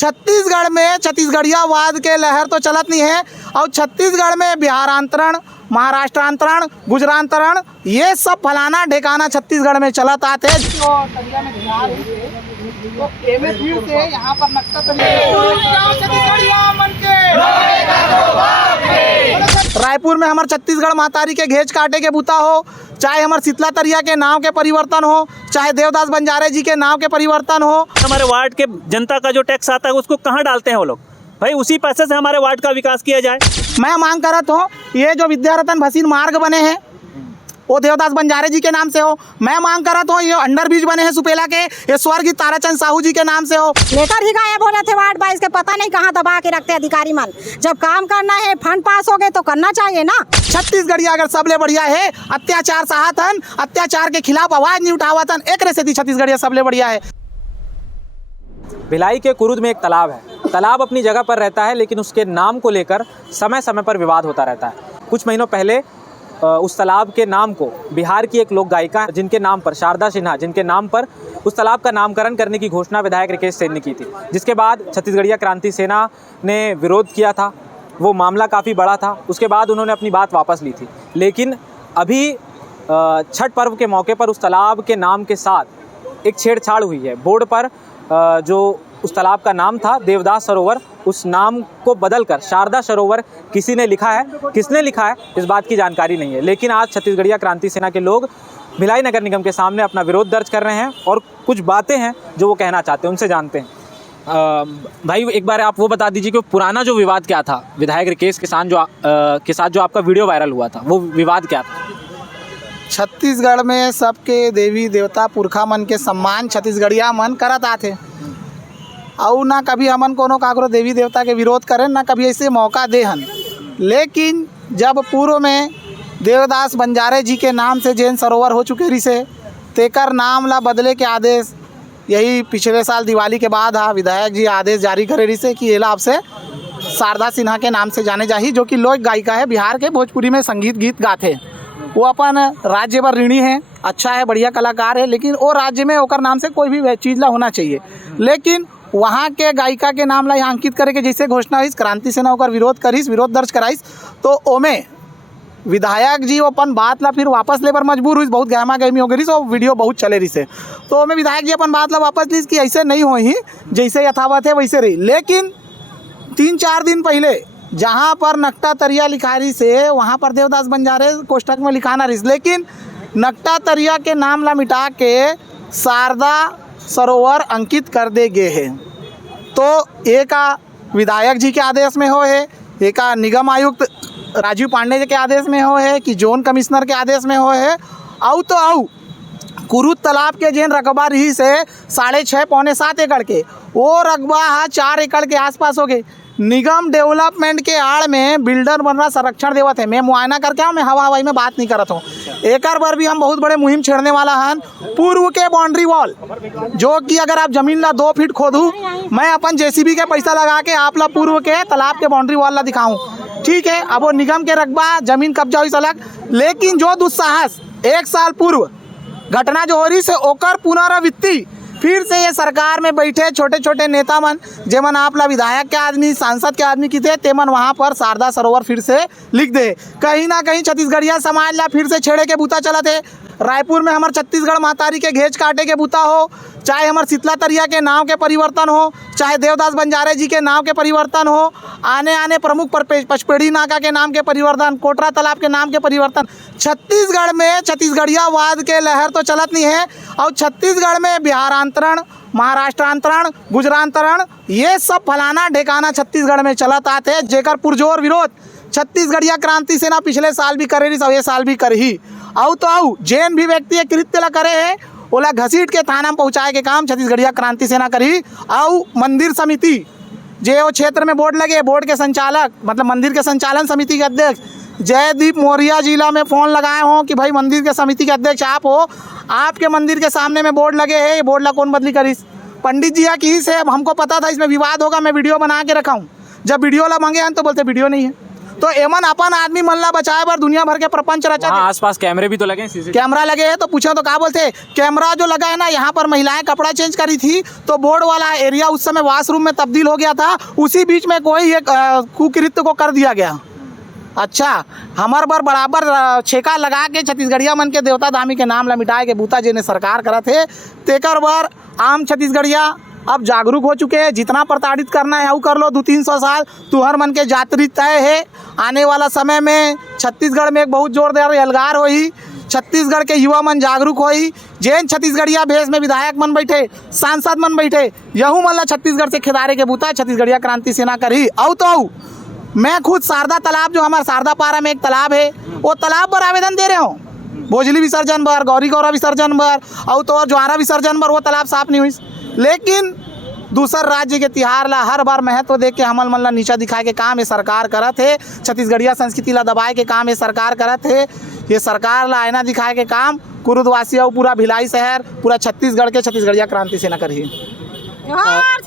छत्तीसगढ़ में छत्तीसगढ़ियावाद के लहर तो चलत नहीं है और छत्तीसगढ़ में बिहारांतरण, महाराष्ट्रांतरण, गुजरांतरण ये सब फलाना ढेकाना छत्तीसगढ़ में चलत आते। यहाँ पर रायपुर में हमारे छत्तीसगढ़ महतारी के घेच काटे के बूता हो, चाहे हमारे शीतला तरिया के नाव के परिवर्तन हो, चाहे देवदास बंजारे जी के नाव के परिवर्तन हो। हमारे वार्ड के जनता का जो टैक्स आता है उसको कहाँ डालते हैं वो लोग? भाई उसी पैसे से हमारे वार्ड का विकास किया जाए। मैं मांग करत हूँ ये जो विद्यारतन भसीन मार्ग बने हैं वो देवदास बंजारे जी के नाम से हो। मैं मांग करत हूँ ये अंडर ब्रिज बने हैं सुपेला के ये स्वर्गीय ताराचंद साहू जी के नाम से हो। लेकर ही गायब हो रहे थे वार्ड 22 के, पता नहीं कहाँ दबा के रखते अधिकारी मन। जब काम करना है, फंड पास हो गए तो करना चाहिए ना। छत्तीसगढ़िया अगर सबले बढ़िया है, अत्याचार सहातन, अत्याचार के खिलाफ आवाज नहीं उठावतन, एक से थी छत्तीसगढ़िया सबले बढ़िया है। भिलाई के कुरुद में एक तालाब है। तालाब अपनी जगह पर रहता है लेकिन उसके नाम को लेकर समय समय पर विवाद होता रहता है। कुछ महीनों पहले उस तालाब के नाम को बिहार की एक लोक गायिका जिनके नाम पर शारदा सिन्हा जिनके नाम पर उस तालाब का नामकरण करने की घोषणा विधायक रिकेश सेन ने की थी, जिसके बाद छत्तीसगढ़िया क्रांति सेना ने विरोध किया था। वो मामला काफ़ी बड़ा था। उसके बाद उन्होंने अपनी बात वापस ली थी। लेकिन अभी छठ पर्व के मौके पर उस तालाब के नाम के साथ एक छेड़छाड़ हुई है। बोर्ड पर जो उस तालाब का नाम था देवदास सरोवर, उस नाम को बदलकर शारदा सरोवर किसी ने लिखा है। किसने लिखा है इस बात की जानकारी नहीं है। लेकिन आज छत्तीसगढ़िया क्रांति सेना के लोग भिलाई नगर निगम के सामने अपना विरोध दर्ज कर रहे हैं और कुछ बातें हैं जो वो कहना चाहते हैं, उनसे जानते हैं। भाई एक बार आप वो बता दीजिए कि पुराना जो विवाद क्या था विधायक रिकेश के साथ जो आपका वीडियो वायरल हुआ था, वो विवाद क्या था? छत्तीसगढ़ में सबके देवी देवता पुरखा मन के सम्मान छत्तीसगढ़िया मन करत आथे और ना कभी हमन कोनो काकरो देवी देवता के विरोध करें, ना कभी ऐसे मौका दे हन। लेकिन जब पूर्व में देवदास बंजारे जी के नाम से जैन सरोवर हो चुके रिसे, तेकर नाम ला बदले के आदेश यही पिछले साल दिवाली के बाद विधायक जी आदेश जारी करे रिसे कि एला आपसे शारदा सिन्हा के नाम से जाने जाही, जो कि लोक गायिका है, बिहार के भोजपुरी में संगीत गीत गाथे। वो अपन राज्य भर ऋणी है, अच्छा है, बढ़िया कलाकार है, लेकिन वो राज्य में ओकर नाम से कोई भी चीज़ ला होना चाहिए। लेकिन वहाँ के गायिका के नाम ला यहाँ अंकित करे के जैसे घोषणा हुई, क्रांति सेना ओकर विरोध करीस, विरोध दर्ज कराइस, तो ओमे विधायक जी अपन बात ला फिर वापस ले पर मजबूर हुई। बहुत गहमा गहमी हो गई और वीडियो बहुत चले रही से, तो ओमे विधायक जी अपन बात ला वापस ली कि ऐसे नहीं हो ही, जैसे यथावत है वैसे रही। लेकिन 3-4 दिन पहले जहाँ पर नकटा तरिया लिखा रही से वहाँ पर देवदास बंजारे कोष्टक में लिखाना रही, लेकिन नकटा तरिया के नाम ला मिटा के शारदा सरोवर अंकित कर दे गए हैं। तो एक विधायक जी के आदेश में हो है, एक निगम आयुक्त राजीव पांडे के आदेश में हो है कि जोन कमिश्नर के आदेश में हो है, आउ तो आउ कुरुद तालाब के जैन रकबा रही से 6.5-7 एकड़ के, वो रकबा 4 एकड़ के आसपास हो गए। निगम डेवलपमेंट के आड़ में बिल्डर बन रहा संरक्षण देवत है। मैं मुआयना करके आऊँ, मैं हवाई में बात नहीं करता हूँ। एक बार भी हम बहुत बड़े मुहिम छेड़ने वाला हन पूर्व के बाउंड्री वॉल, जो कि अगर आप जमीन ला 2 फीट खोदूँ, मैं अपन JCB के पैसा लगा के आप ला पूर्व के तालाब के बाउंड्री वॉल ला दिखाऊँ, ठीक है। अब वो निगम के रकबा जमीन कब्जा हुई अलग, लेकिन जो दुस्साहस 1 साल पूर्व घटना जो हो रही से ओकर पुनरावृत्ति फिर से ये सरकार में बैठे छोटे छोटे नेता मन, जेमन आप ला विधायक के आदमी, सांसद के आदमी की थे, तेमन वहाँ पर शारदा सरोवर फिर से लिख दे। कहीं ना कहीं छत्तीसगढ़िया समाज ला फिर से छेड़े के बूता चला थे। रायपुर में हमारे छत्तीसगढ़ महतारी के घेच काटे के बूता हो, चाहे हमारे शीतला तरिया के नाव के परिवर्तन हो, चाहे देवदास बंजारे जी के नाव के परिवर्तन हो, आने प्रमुख पचपेड़ी नाका के नाम के परिवर्तन, कोटरा तालाब के नाम के परिवर्तन। छत्तीसगढ़ में छत्तीसगढ़ियावाद के लहर तो चलत नहीं है और छत्तीसगढ़ में बिहारांतरण, महाराष्ट्रांतरण, गुजरांतरण ये सब फलाना ढेकाना छत्तीसगढ़ में चलत आते, जेकर पुरजोर विरोध छत्तीसगढ़िया क्रांति सेना पिछले साल भी करे रही और ये साल भी करही। आउ तो आउ जैन भी व्यक्ति कृत्य ला करे है ओला घसीट के थाना में पहुँचाए के काम छत्तीसगढ़िया क्रांति सेना करी। आउ मंदिर समिति जे वो क्षेत्र में बोर्ड लगे, बोर्ड के संचालक मतलब मंदिर के संचालन समिति के अध्यक्ष जयदीप मौर्या जिला में फ़ोन लगाए हों कि भाई मंदिर के समिति के अध्यक्ष आप हो, आपके मंदिर के सामने में बोर्ड लगे हैं, ये बोर्ड ला कौन बदली करीस? पंडित जी की ही से हमको पता था इसमें विवाद होगा, मैं वीडियो बना के रखा हूँ। जब वीडियो ला मांगे हैं तो बोलते वीडियो नहीं है। तो एमन अपन आदमी मन ला बचाए बर दुनिया भर के प्रपंच रचा हाँ, आसपास कैमरे भी तो लगे हैं, CCTV कैमरा लगे हैं। तो पूछो तो क्या बोलते, कैमरा जो लगा है ना, यहाँ पर महिलाएं कपड़ा चेंज करी थी तो बोर्ड वाला एरिया उस समय वॉशरूम में तब्दील हो गया था, उसी बीच में कोई एक कुकृत्य को कर दिया गया। अच्छा, हमार बर बराबर छेका लगा के छत्तीसगढ़िया मन के देवता धामी के नाम ला मिटाए के बूता जेने सरकार करत है, तेकर बर आम छत्तीसगढ़िया अब जागरूक हो चुके हैं। जितना प्रताड़ित करना है वो कर लो, 200-300 साल तुहर मन के यात्री तय है। आने वाला समय में छत्तीसगढ़ में एक बहुत जोरदार एल्गार होई, छत्तीसगढ़ के युवा मन जागरूक होई। जैन छत्तीसगढ़िया भेष में विधायक मन बैठे, सांसद मन बैठे, यहू मन ला छत्तीसगढ़ से खिदारे के बूता छत्तीसगढ़िया क्रांति सेना करी। औ तो मैं खुद शारदा तालाब, जो हमारा शारदा पारा में एक तालाब है, वो तालाब पर आवेदन दे रहे हो भोजली विसर्जन बर, गौरी गौरा विसर्जन बर और तो ज्वारा विसर्जन बर, वो तालाब साफ नहीं हुई। लेकिन दूसर राज्य के तिहार ला हर बार महत्व दे के हमल मन ला नीचा दिखाए के काम ये सरकार करत है। छत्तीसगढ़िया संस्कृति ला दबाए के काम ये सरकार करत है। ये सरकार ला आईना दिखाए के काम कुरुदवासी और पूरा भिलाई शहर, पूरा छत्तीसगढ़ के छत्तीसगढ़िया क्रांति सेना करी।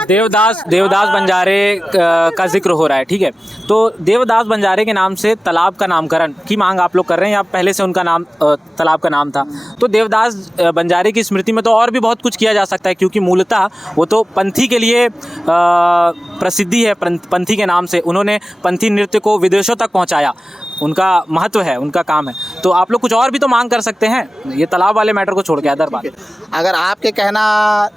देवदास बंजारे का जिक्र हो रहा है, ठीक है। तो देवदास बंजारे के नाम से तालाब का नामकरण की मांग आप लोग कर रहे हैं, या पहले से उनका नाम तालाब का नाम था? तो देवदास बंजारे की स्मृति में तो और भी बहुत कुछ किया जा सकता है, क्योंकि मूलतः वो तो पंथी के लिए प्रसिद्धि है। पंथी के नाम से उन्होंने पंथी नृत्य को विदेशों तक पहुंचाया, उनका महत्व है, उनका काम है। तो आप लोग कुछ और भी तो मांग कर सकते हैं, ये तालाब वाले मैटर को छोड़ के। अदर बात, अगर आपके कहना,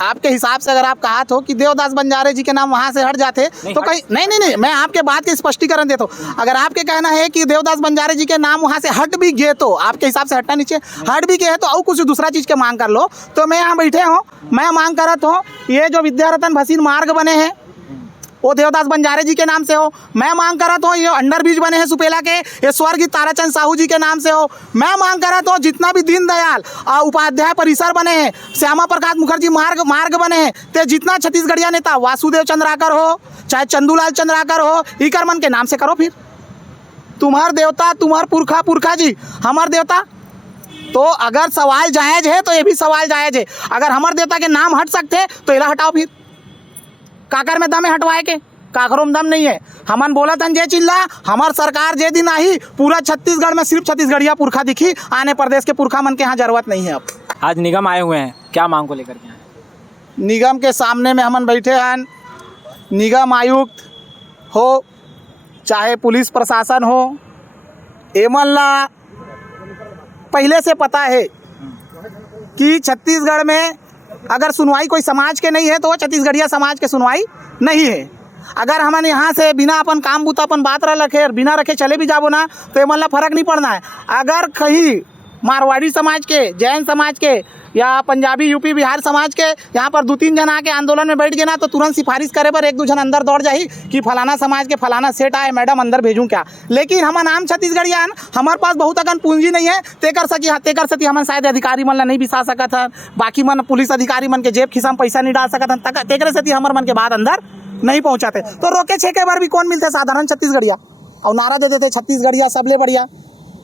आपके हिसाब से अगर आप कहा तो कि देवदास बंजारे जी के नाम वहाँ से हट जाते तो कहीं नहीं, मैं आपके बात के स्पष्टीकरण देता हूँ। अगर आपके कहना है कि देवदास बंजारे जी के नाम वहाँ से हट भी गए, तो आपके हिसाब से हटना नीचे हट भी गए तो और कुछ दूसरा चीज़ के मांग कर लो। तो मैं यहाँ बैठे हूँ, मैं मांग करत हूँ ये जो विद्यारतन भसीन मार्ग बने हैं वो देवदास बंजारे जी के नाम से हो। मैं मांग करत हूँ ये अंडर ब्रिज बने हैं सुपेला के, ये स्वर्गीय ताराचंद साहू जी के नाम से हो। मैं मांग करत हूँ जितना भी दीनदयाल उपाध्याय परिसर बने हैं, श्यामा प्रसाद मुखर्जी मार्ग बने हैं, ते जितना छत्तीसगढ़िया नेता वासुदेव चंद्राकर हो चाहे चंदूलाल चंद्राकर हो, इकर मन के नाम से करो। फिर तुम्हार देवता, तुम्हार पुरखा जी हमार देवता। तो अगर सवाल जायज़ है तो ये भी सवाल जायज़ है। अगर हमार देवता के नाम हट सकते तो इला हटाओ। फिर काकर में दम है हटवाए के? काकरों में दम नहीं है। हमन बोला तन जे चिल्ला, हमार सरकार जे दिन आई पूरा छत्तीसगढ़ में सिर्फ छत्तीसगढ़िया पुरखा दिखी, आने प्रदेश के पुरखा मन के यहाँ जरूरत नहीं है। अब आज निगम आए हुए हैं, क्या मांग को लेकर के आए? निगम के सामने में हमन बैठे हैं। निगम आयुक्त हो चाहे पुलिस प्रशासन हो, एमन ला पहले से पता है कि छत्तीसगढ़ में अगर सुनवाई कोई समाज के नहीं है तो वो छत्तीसगढ़िया समाज के सुनवाई नहीं है। अगर हमन यहाँ से बिना अपन काम बूता अपन बात रखे और बिना रखे चले भी जाबो ना तो ये मतलब फ़र्क नहीं पड़ना है। अगर कहीं मारवाड़ी समाज के, जैन समाज के या पंजाबी यूपी बिहार समाज के यहाँ पर 2-3 जन आके आंदोलन में बैठ गए ना तो तुरंत सिफारिश करे पर 1-2 जन अंदर दौड़ जाही कि फलाना समाज के फलाना सेठ आए, मैडम अंदर भेजूँ क्या। लेकिन हम आम छत्तीसगढ़िया हमारे पास बहुत अगन पूंजी नहीं है, तेकर सती हमन शायद अधिकारी मन ला नहीं बिसा सकत हन, बाकी मन पुलिस अधिकारी मन के जेब खिसा में पैसा नहीं डाल सकत हन, तेकर सती हमार मन के बाद अंदर नहीं पहुँचाते। तो रोके छेके बार भी कौन मिलते? साधारण छत्तीसगढ़िया। और नारा दे देते छत्तीसगढ़िया सबले बढ़िया,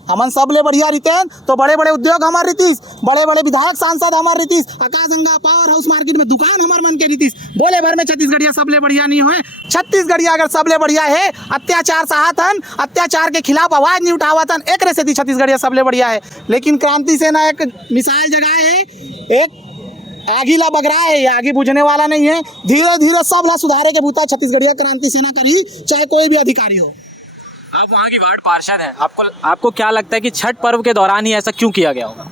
हमन सबले बढ़िया रितेन। तो बड़े बड़े उद्योग हमार रीतीस, बड़े बड़े विधायक सांसद हमार रीतीस, आकाशगंगा पावर हाउस मार्केट में दुकान हमार मन के रीतीस। बोले भर में छत्तीसगढ़िया सबले बढ़िया नहीं होए। छत्तीसगढ़िया अगर सबले बढ़िया है, अत्याचार सहातन, अत्याचार के खिलाफ आवाज नहीं उठावतन, एक रेसे थी छत्तीसगढ़िया सबले बढ़िया है। लेकिन क्रांति सेना एक मिसाल जगह है, एक आगी ला बगरा है, ये आगे बुझने वाला नहीं है। धीरे धीरे सब ला सुधारे के बूता छत्तीसगढ़िया क्रांति सेना करी, चाहे कोई भी अधिकारी हो। आप वहाँ की वार्ड पार्षद हैं, आपको क्या लगता है कि छठ पर्व के दौरान ही ऐसा क्यों किया गया होगा?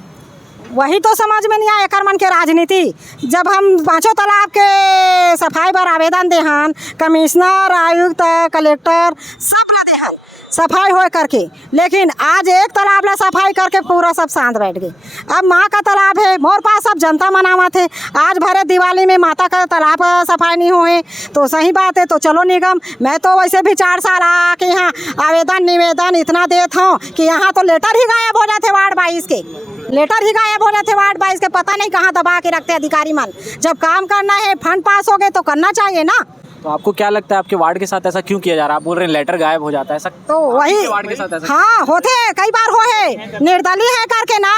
वही तो समझ में नहीं आया कर मन के राजनीति। जब हम 5 तालाब के सफाई पर आवेदन देहन, कमिश्नर, आयुक्त, कलेक्टर सब ला देहन सफाई हो करके, लेकिन आज एक तालाब ला सफाई करके पूरा सब शांत बैठ गए। अब माँ का तालाब है, मोर पास सब जनता मनावा थे, आज भरे दिवाली में माता का तालाब सफाई नहीं हुए तो सही बात है। तो चलो निगम, मैं तो वैसे भी 4 साल आके यहाँ आवेदन निवेदन इतना देता हूँ कि यहाँ तो लेटर ही गायब हो जाते वार्ड 22 के, लेटर ही गायब हो जाते वार्ड 22 के, पता नहीं कहाँ दबा के रखते अधिकारी मन। जब काम करना है, फंड पास हो गए तो करना चाहिए ना। तो आपको क्या लगता है आपके वार्ड के साथ ऐसा क्यों किया जा रहा है? आप बोल रहे हैं लेटर गायब हो जाता है, ऐसा तो वही वार्ड के साथ ऐसा? हाँ होते कई बार हो है, निर्दलीय है करके ना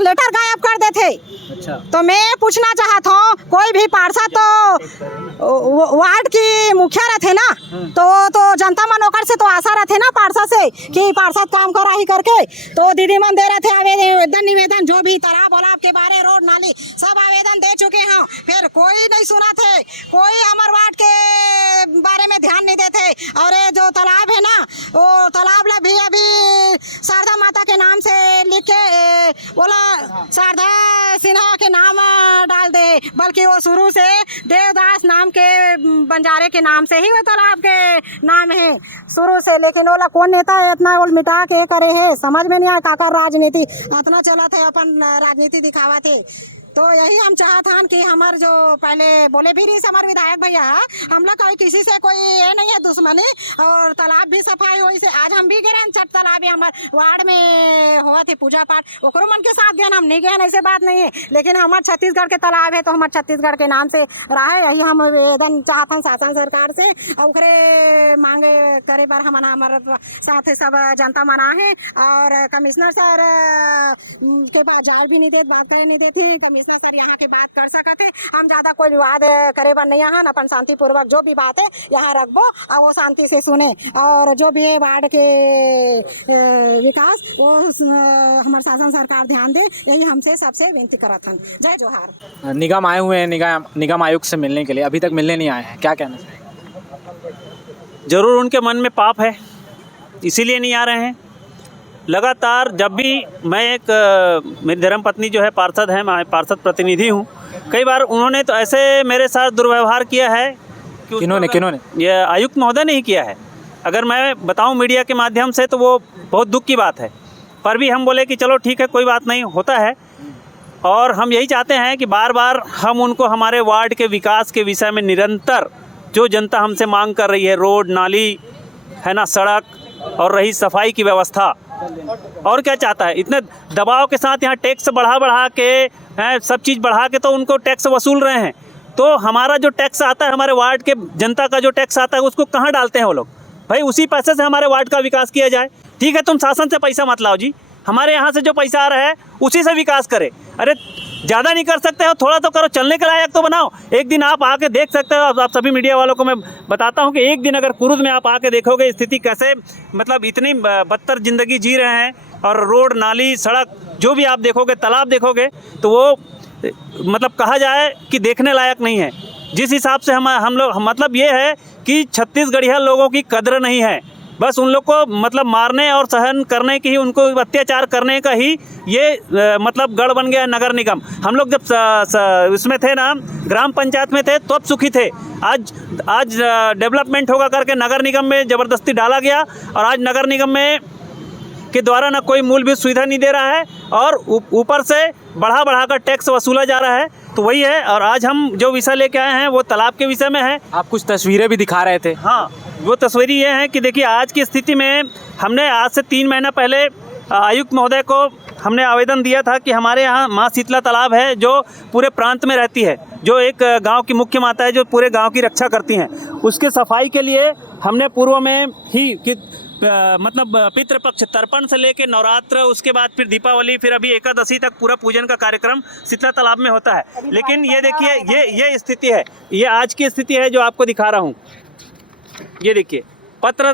लेटर गायब कर देते। अच्छा, तो मैं पूछना चाहता हूँ, कोई भी पार्षद तो वार्ड की मुखिया रहते ना, तो जनता मन ओकर से तो आशा रहते ना पार्षद से कि पार्षद काम करा ही करके। तो दीदी मन दे रहे थे आवेदन निवेदन, जो भी तालाब वालाब के बारे, रोड नाली सब आवेदन दे चुके हैं, फिर कोई नहीं सुना थे, कोई हमारे वार्ड के बारे में ध्यान नहीं देते। और ये जो तालाब है ना, वो तालाब ला भी अभी शारदा माता के नाम से लिख के बोला शारदा सिन्हा के नाम डाल दे, बल्कि वो शुरू से देवदास नाम के बंजारे के नाम से ही वो तालाब के नाम है शुरू से। लेकिन ओला कौन नेता है इतना ओल मिटा के करे है, समझ में नहीं आया। काका राजनीति इतना चला थे, अपन राजनीति दिखावा थे। तो यही हम चाहत हन कि हमार जो पहले बोले भी रही हमारे विधायक भैया, हम लोग कोई किसी से कोई ये नहीं है दुश्मनी, और तालाब भी सफाई हुई से आज हम भी गए छठ तालाब हमारे वार्ड में हुआ थे पूजा पाठ, ओकरो मन के साथ गए, हम नहीं गए ऐसे बात नहीं है। लेकिन हमारे छत्तीसगढ़ के तालाब है तो हमारे छत्तीसगढ़ के नाम से रहा है, यही हम आवेदन चाहत हन शासन सरकार से। और मांगे करे बार हम हमारे साथ सब जनता मना है, और कमिश्नर सर के पास जाए भी नहीं देते, बात करे नहीं देती। कमिश्नर सर यहाँ के बात कर सकते, हम ज्यादा कोई विवाद करे बार नहीं यहाँ, अपन शांतिपूर्वक जो भी बात है यहाँ रखबो और वो शांति से सुने, और जो भी है वार्ड के विकास वो हमारे शासन सरकार ध्यान दे, यही हमसे सबसे विनती करत हन। जय जोहार। निगम आए हुए हैं निगम आयुक्त से मिलने के लिए, अभी तक मिलने नहीं आए हैं, क्या कहना चाहिए? जरूर उनके मन में पाप है, इसीलिए नहीं आ रहे हैं। लगातार जब भी मैं मेरी धर्मपत्नी जो है पार्षद है, मैं पार्षद प्रतिनिधि हूँ, कई बार उन्होंने तो ऐसे मेरे साथ दुर्व्यवहार किया है कि किन्होंने? ये आयुक्त महोदय ने ही किया है। अगर मैं बताऊं मीडिया के माध्यम से तो वो बहुत दुख की बात है, पर भी हम बोले कि चलो ठीक है, कोई बात नहीं, होता है। और हम यही चाहते हैं कि बार बार हम उनको हमारे वार्ड के विकास के विषय में निरंतर जो जनता हमसे मांग कर रही है, रोड नाली है ना, सड़क और रही सफाई की व्यवस्था, और क्या चाहता है। इतने दबाव के साथ यहाँ टैक्स बढ़ा के हैं, सब चीज़ बढ़ा के तो उनको टैक्स वसूल रहे हैं। तो हमारा जो टैक्स आता है, हमारे वार्ड के जनता का जो टैक्स आता है, उसको कहाँ डालते हैं वो लोग? भाई उसी पैसे से हमारे वार्ड का विकास किया जाए। ठीक है, तुम शासन से पैसा मत लाओ जी, हमारे यहाँ से जो पैसा आ रहा है उसी से विकास करे। अरे ज़्यादा नहीं कर सकते हो, थोड़ा तो करो, चलने के लायक तो बनाओ। एक दिन आप आके देख सकते हो, आप सभी मीडिया वालों को मैं बताता हूँ कि एक दिन अगर कुरुद में आप आके देखोगे स्थिति कैसे, मतलब इतनी बदतर ज़िंदगी जी रहे हैं, और रोड नाली सड़क जो भी आप देखोगे, तालाब देखोगे, तो वो मतलब कहा जाए कि देखने लायक नहीं है। जिस हिसाब से हम लोग मतलब ये है कि छत्तीसगढ़िया लोगों की कद्र नहीं है, बस उन लोग को मतलब मारने और सहन करने की ही, उनको अत्याचार करने का ही ये मतलब गढ़ बन गया नगर निगम। हम लोग जब इसमें थे ना, ग्राम पंचायत में थे, तो अब सुखी थे। आज डेवलपमेंट होगा करके नगर निगम में ज़बरदस्ती डाला गया, और आज नगर निगम में के द्वारा ना कोई मूलभूत सुविधा नहीं दे रहा है, और ऊपर से बढ़ा कर टैक्स वसूला जा रहा है। तो वही है, और आज हम जो विषय लेके आए हैं वो तालाब के विषय में है। आप कुछ तस्वीरें भी दिखा रहे थे। हाँ, वो तस्वीरें ये हैं कि देखिए आज की स्थिति में हमने आज से 3 महीना पहले आयुक्त महोदय को हमने आवेदन दिया था कि हमारे यहाँ माँ शीतला तालाब है, जो पूरे प्रांत में रहती है, जो एक गांव की मुख्य माता है, जो पूरे गांव की रक्षा करती हैं, उसके सफाई के लिए हमने पूर्व में ही कि मतलब पितृपक्ष तर्पण से लेके नवरात्र, उसके बाद फिर दीपावली, फिर अभी एकादशी तक पूरा पूजन का कार्यक्रम शीतला तालाब में होता है। लेकिन ये देखिए, ये स्थिति है, ये आज की स्थिति है जो आपको दिखा रहा हूँ। ये देखिए, पत्र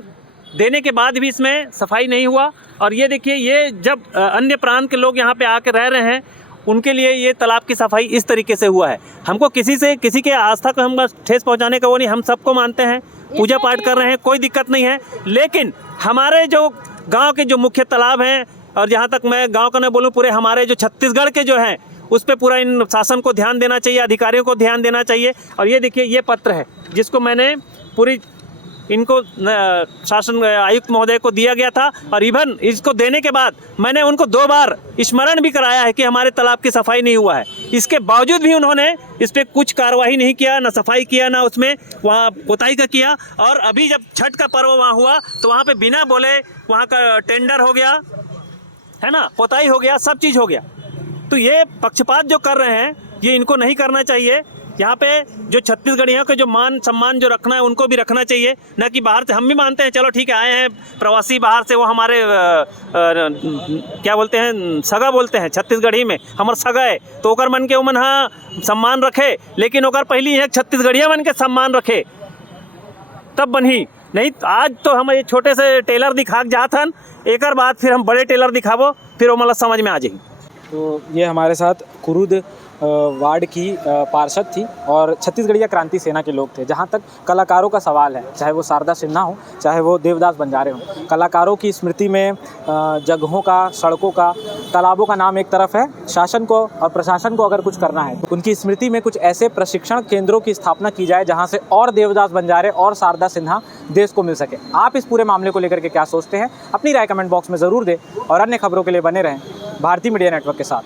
देने के बाद भी इसमें सफाई नहीं हुआ। और ये देखिए, ये जब अन्य प्रांत के लोग यहाँ पे आके रह रहे हैं, उनके लिए ये तालाब की सफाई इस तरीके से हुआ है। हमको किसी के आस्था को हम ठेस पहुँचाने का वो नहीं, हम सबको मानते हैं, पूजा पाठ कर रहे हैं, कोई दिक्कत नहीं है। लेकिन हमारे जो गांव के जो मुख्य तालाब हैं, और जहाँ तक मैं गांव का न बोलूँ, पूरे हमारे जो छत्तीसगढ़ के जो हैं, उस पर पूरा इन शासन को ध्यान देना चाहिए, अधिकारियों को ध्यान देना चाहिए। और ये देखिए, ये पत्र है जिसको मैंने पूरी इनको शासन आयुक्त महोदय को दिया गया था, और इवन इसको देने के बाद मैंने उनको 2 बार स्मरण भी कराया है कि हमारे तालाब की सफाई नहीं हुआ है। इसके बावजूद भी उन्होंने इस पर कुछ कार्रवाई नहीं किया, ना सफाई किया, ना उसमें वहाँ पुताई का किया। और अभी जब छठ का पर्व वहाँ हुआ तो वहाँ पे बिना बोले वहाँ का टेंडर हो गया है ना, पुताई हो गया, सब चीज़ हो गया। तो ये पक्षपात जो कर रहे हैं, ये इनको नहीं करना चाहिए। यहाँ पे जो छत्तीसगढ़ियों के जो मान सम्मान जो रखना है, उनको भी रखना चाहिए, ना कि बाहर से। हम भी मानते हैं, चलो ठीक है, आए हैं प्रवासी बाहर से, वो हमारे क्या बोलते हैं, सगा बोलते हैं छत्तीसगढ़ी में, हमारे सगा है, तो ओकर मन के उमन हाँ सम्मान रखे, लेकिन ओकर पहली है छत्तीसगढ़िया मन के सम्मान रखे। तब बनी, नहीं आज तो हम ये छोटे से टेलर दिखा के जात हन, एक बाद फिर हम बड़े टेलर दिखाबो, फिर वो मतलब समझ में आ जाही। तो ये हमारे साथ कुरुद वार्ड की पार्षद थी और छत्तीसगढ़िया क्रांति सेना के लोग थे। जहाँ तक कलाकारों का सवाल है, चाहे वो शारदा सिन्हा हो, चाहे वो देवदास बंजारे हों, कलाकारों की स्मृति में जगहों का, सड़कों का, तालाबों का नाम एक तरफ है, शासन को और प्रशासन को अगर कुछ करना है तो उनकी स्मृति में कुछ ऐसे प्रशिक्षण केंद्रों की स्थापना की जाए जहाँ से और देवदास बंजारे और शारदा सिन्हा देश को मिल सके। आप इस पूरे मामले को लेकर के क्या सोचते हैं, अपनी राय कमेंट बॉक्स में ज़रूर दें और अन्य खबरों के लिए बने रहें भारतीय मीडिया नेटवर्क के साथ।